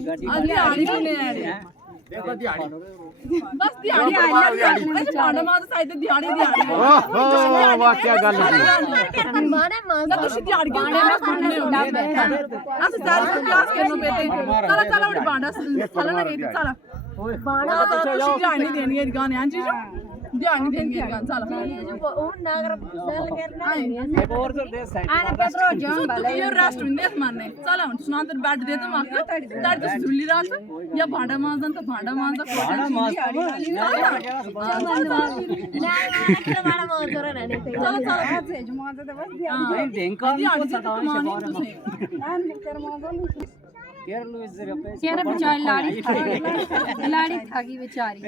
दिहाड़ी भी नहीं आ रही देखो दिहाड़ी बस दिहाड़ी आ रही है भाड़ा मार साइड दिहाड़ी ओह वाह क्या गल है ना तुझे दिहाड़ी के बारे में सुनने होगा आज सारे क्लास करनो बेटे चला चला उड़ी भाड़ा चला लगे चला भाड़ा तो तुझे दिहाड़ी देनी है गाने हां जी दिहाड़ी देनी है गाने चला ओ नागर सेल करना है एक और दे साइड आना पेट्रोल जाम वाला ये रेस्टोरेंट देख मारने चला सुना तर बैठ दे तो मार ताड़ तो झुल्ली रात या भाड़ा मांजन तो भाड़ा मांज भाड़ा मांज केर बेचारी लाड़ी थाकी बेचारी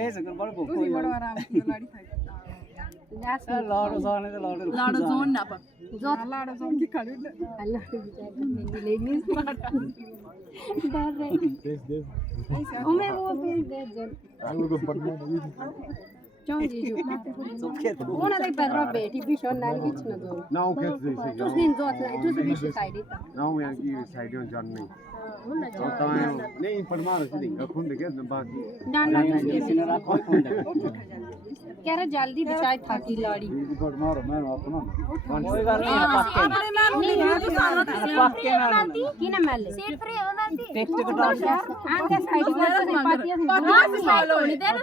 लाडो साने तो लाडो जोन ना पर लाड़ो जोन की खड़ी अल्लाह के बेचारी लेनी डर रही उमे वो Ciao Gigi. Una dei Pedro ti bisogna andare vicino dove. Não quer dizer isso. Tu sei tu sei vicino sai di. Não é aqui side में जान नहीं होता है नहीं परमार से नहीं खून देखे ना बाकी डांडा किसी ने रखा फोन दे कह रहा जल्दी बिचाई थाकी लाड़ी परमार मैं अपना कोई बात नहीं पक्के अपने मैं नहीं तो सारा पक्के ना की ना मैल सीट फ्री हो जाती टेक्स्ट कटा आगे साइड में पाती पाती से लो नहीं देना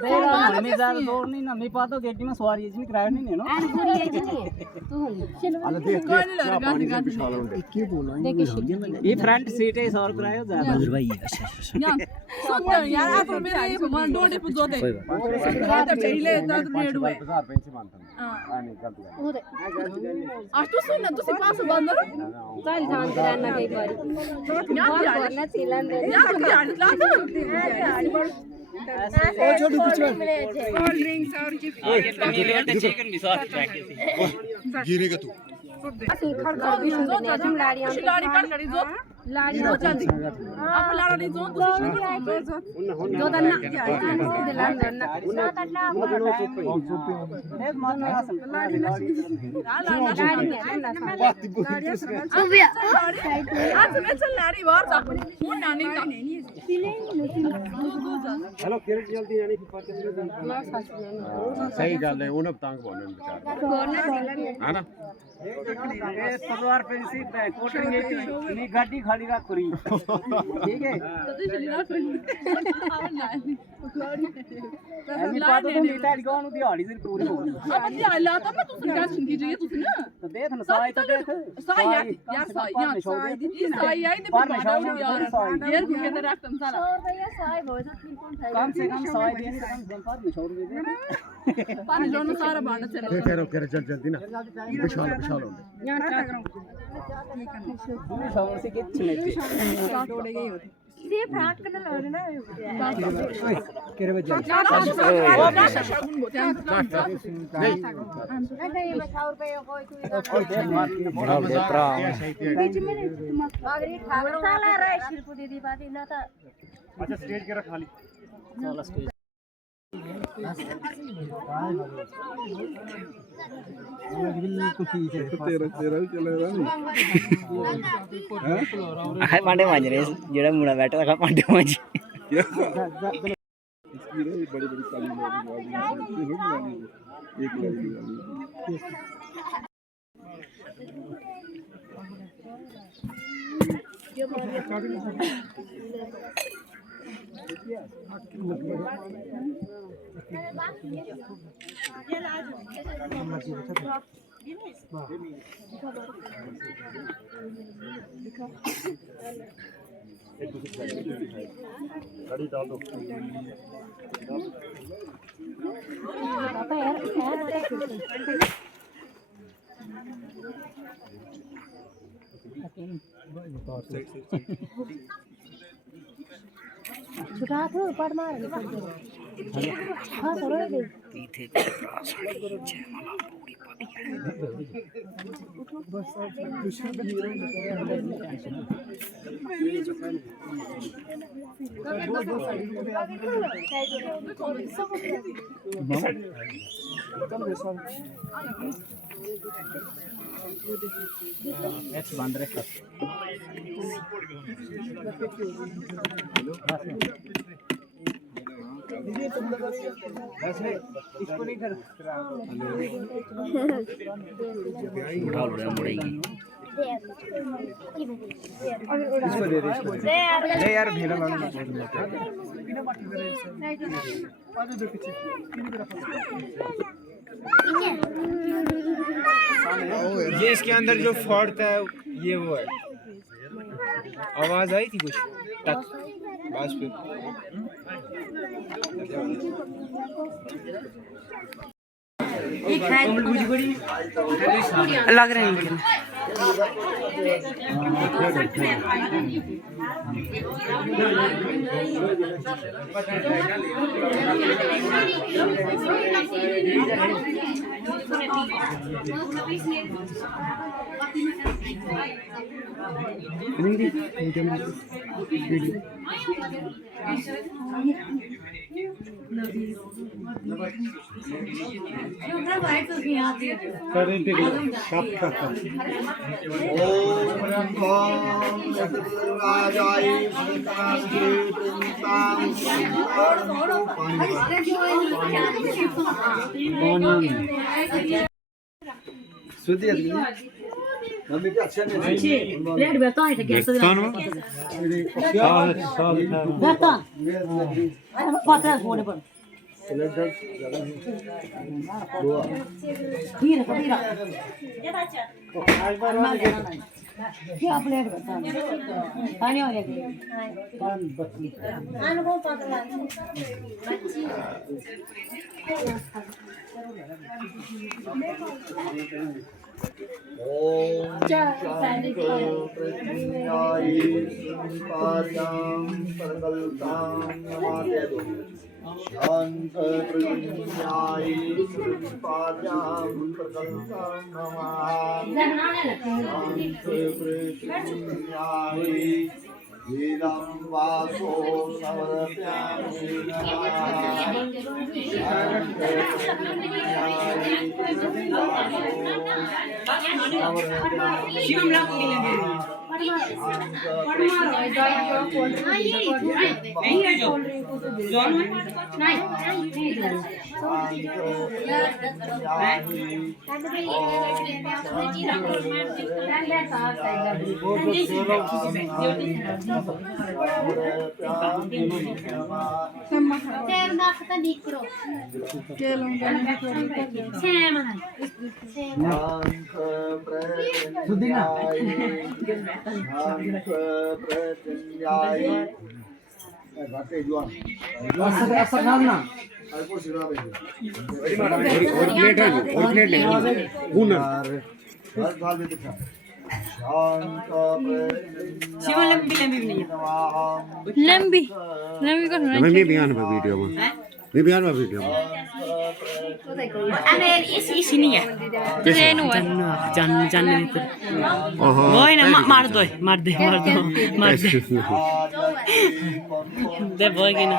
मैं ज़्यादा दूर नहीं ना मैं पातो गेटी में सवारी इसमें किराया नहीं है ना एंड पूरी एज नहीं तू अरे देख कोई नहीं लड़का दिखा विशाल होंगे क्या बोला ये फ्रंट सीट है और किराया ज़्यादा भाई अच्छा यार सुन यार आप मेरे भगवान डोडे पे दो दे तो पहले तब रेड हुए 50 पेंच मानता हां नहीं गलत उधर आज तू सुन ना तू पास बंद चल ध्यान से रहना कई बार यार करना चिल्लान दे यार दिहाड़ी ला ओ छोटू कुछ कोल्ड ड्रिंक्स और चिकन भी साथ पैकेज गिरेगा तू असली खर्चा भी सुनने जम लाड़ियां लाड़ी कर लड़ी जो लाड़ी हो जाती आप लाड़ी जो दो दन्ना दिलान दन्ना सात आठ आज मैं चल लाड़ी बाहर जा वो नानी का हेलो किरण जल्दी यानी सही गल है उन्हें तंग बोलने बेचारा है ना ये परिवार पे इसी कोटिंग ये गाड़ी खाली रख करी ठीक है तो चली ना मैं पातो तो नीता गाउन दिहाड़ी से पूरी हो गई अब दिहाड़ी लाता मैं तुझसे क्या सुन कीजिए तुझे ना तो देख ना साई तो देख साई यार साई ये साई आई दे पर यार यार के अंदर रख तुम सारा साई हो जा कम से कम साई देने कम से कम 5 छोड़ दे पानी दोनों सारा बांट चले तेरे कर जल्दी ना विशाल विशाल होंगे यहाँ दूर शहर से कितने लेते तोड़े गई होती ये फ्राक करने लग रहे ना केरे बजे वो ना शगुन बोलते हैं नहीं अरे मैं 100 रुपए कोई तू और देख मार बड़ा बेपरा बीच में अगर ये ठाकुर साला रहे शिरपु दीदी बात ना था अच्छा स्टेज के रख खाली साला स्टेज तेरा चलेगा आए पांडे मांज रहे जेड़ा मुड़ा बैठा था पांडे मांज इसकी रे बड़ी बड़ी काली वाली एक लड़की वाली गाड़ी डाल दो छुटा तो पड़ मार हां सरो दे पीछे साड़ी जयमाला पूरी एच बंद रखा इसको नहीं कर उठा लो मुड़ेगी इसको दे दे इसको दे यार भेड़ा मांगना ये इसके अंदर जो फॉल्ट था ये वो है आवाज आई थी कुछ टक बस फिर लग रहे हैं प्लेट बेटा है क्या सर बेटा पता है फोन पर फिर क्या प्लेट बता पानी हो गया अनुभव पता शांत प्रज्ञाय पाद्यां प्रकल्पां नमः शांत प्रज्ञाय वेदं वासो समर्पयामि लंबी करना मैं भी बयान पे वीडियो में मैं बयान पे वीडियो में अरे इस नहीं है जैन हुआ जान नहीं तो ओहो वो है ना मार दे दे बोल के ना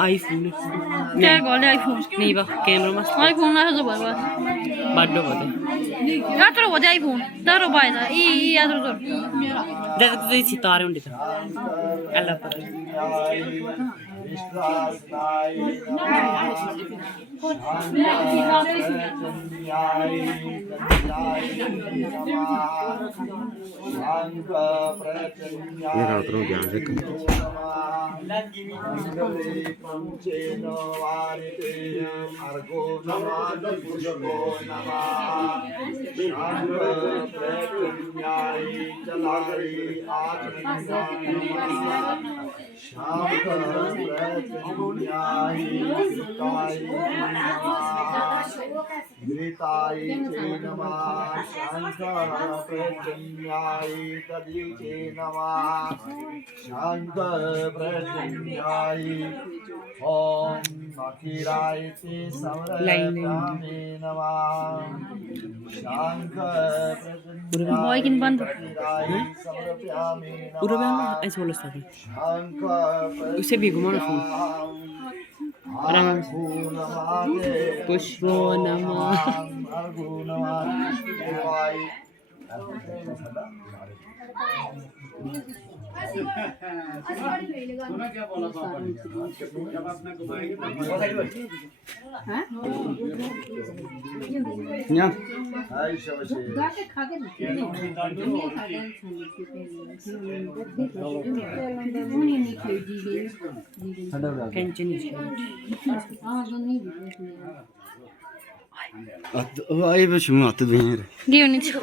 आईफोन क्या बोले आईफोन नहीं बा कैमरा में आईफोन ना तो बाबा बड्डो बता या तो वो आईफोन तारो बायदा ई या तो दे सितारे उंडे अल्लाह पर ये रात को ध्यान से शांत प्रज्ञाय ओम अखिराय समर्पयामि नमः शांत बॉय किन बंद समर्पयामि पूरा ऐसे बोलो सर शांत उसे भी घुमाना फोन पुष्पो नमः आई पे छू हाथ दे Give me two.